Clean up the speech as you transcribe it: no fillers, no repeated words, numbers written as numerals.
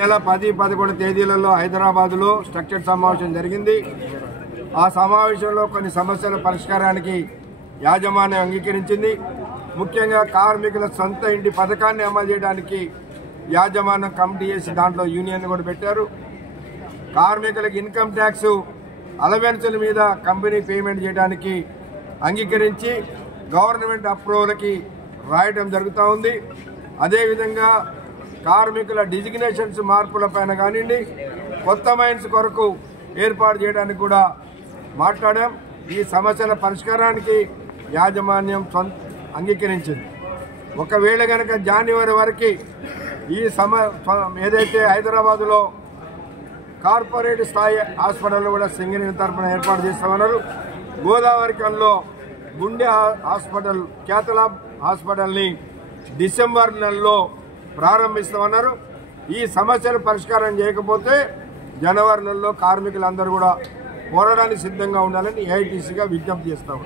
నెల 10-11 తేదీలలో హైదరాబాద్లో స్ట్రక్చర్ సమావేశం జరిగింది. ఆ సమావేశంలో కొన్ని సమస్యల పరిష్కారానికి యాజమాన్యం అంగీకరించింది. ముఖ్యంగా కార్మికుల సొంత ఇంటి పథకాన్ని అమలు చేయడానికి యాజమాన్యం కమిటీ చేసి దాంట్లో యూనియన్ కూడా పెట్టారు. కార్మికులకు ఇన్కమ్ ట్యాక్స్ అలవెన్సుల మీద కంపెనీ పేమెంట్ చేయడానికి అంగీకరించి గవర్నమెంట్ అప్రూవల్కి రాయడం జరుగుతూ ఉంది. అదేవిధంగా కార్మికుల డిజిగ్నేషన్స్ మార్పులపైన కానివ్వండి, కొత్త మైన్స్ కొరకు ఏర్పాటు చేయడానికి కూడా మాట్లాడాం. ఈ సమస్యల పరిష్కారానికి యాజమాన్యం అంగీకరించింది. ఒకవేళ కనుక జనవరి వరకు ఈ ఏదైతే హైదరాబాదులో కార్పొరేట్ స్థాయి హాస్పిటల్ కూడా సింగరేణి తరఫున ఏర్పాటు చేస్తామన్నారు. గోదావరికంలో గుండె హాస్పిటల్, క్యాథలాబ్ హాస్పిటల్ని డిసెంబర్ నెలలో ప్రారంభిస్తామన్నారు. ఈ సమస్యలు పరిష్కారం చేయకపోతే జనవరి నెలలో కార్మికులందరూ కూడా పోరాడానికి సిద్ధంగా ఉండాలని ఏఐటీసీగా విజ్ఞప్తి చేస్తాము.